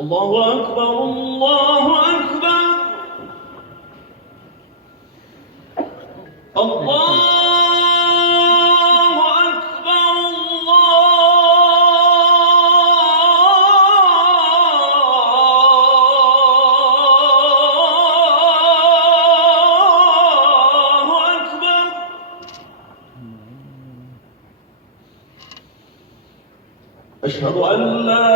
الله أكبر الله أكبر الله أشهد أن لا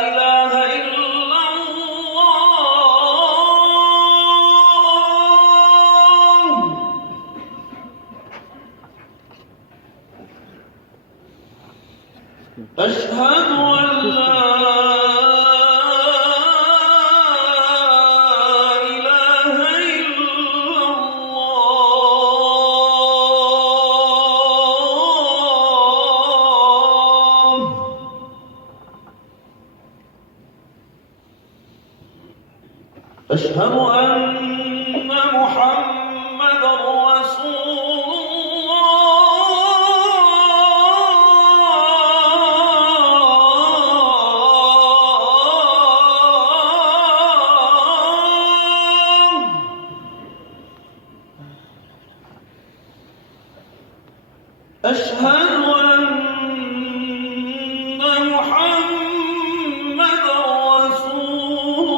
إله إلا الله أشهد أن لا إله إلا الله أشهد أن محمدًا رسول الله أشهد أن محمدًا رسول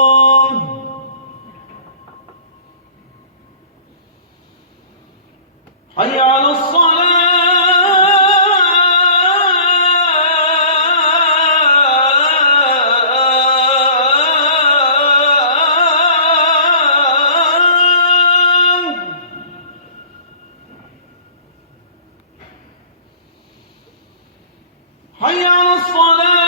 الله حي على الصلاة حي على الصلاة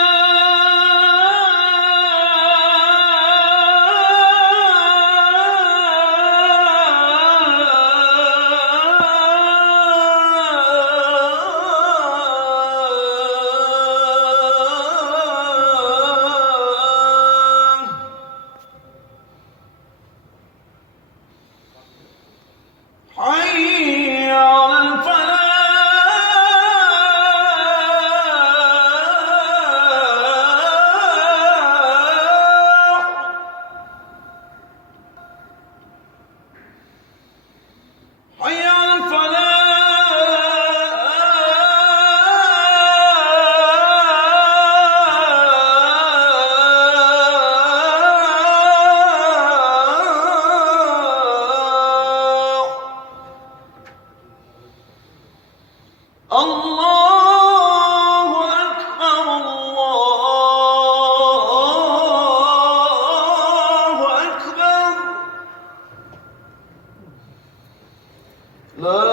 حي على الفلاح حي على الفلاح الله أكبر الله أكبر لا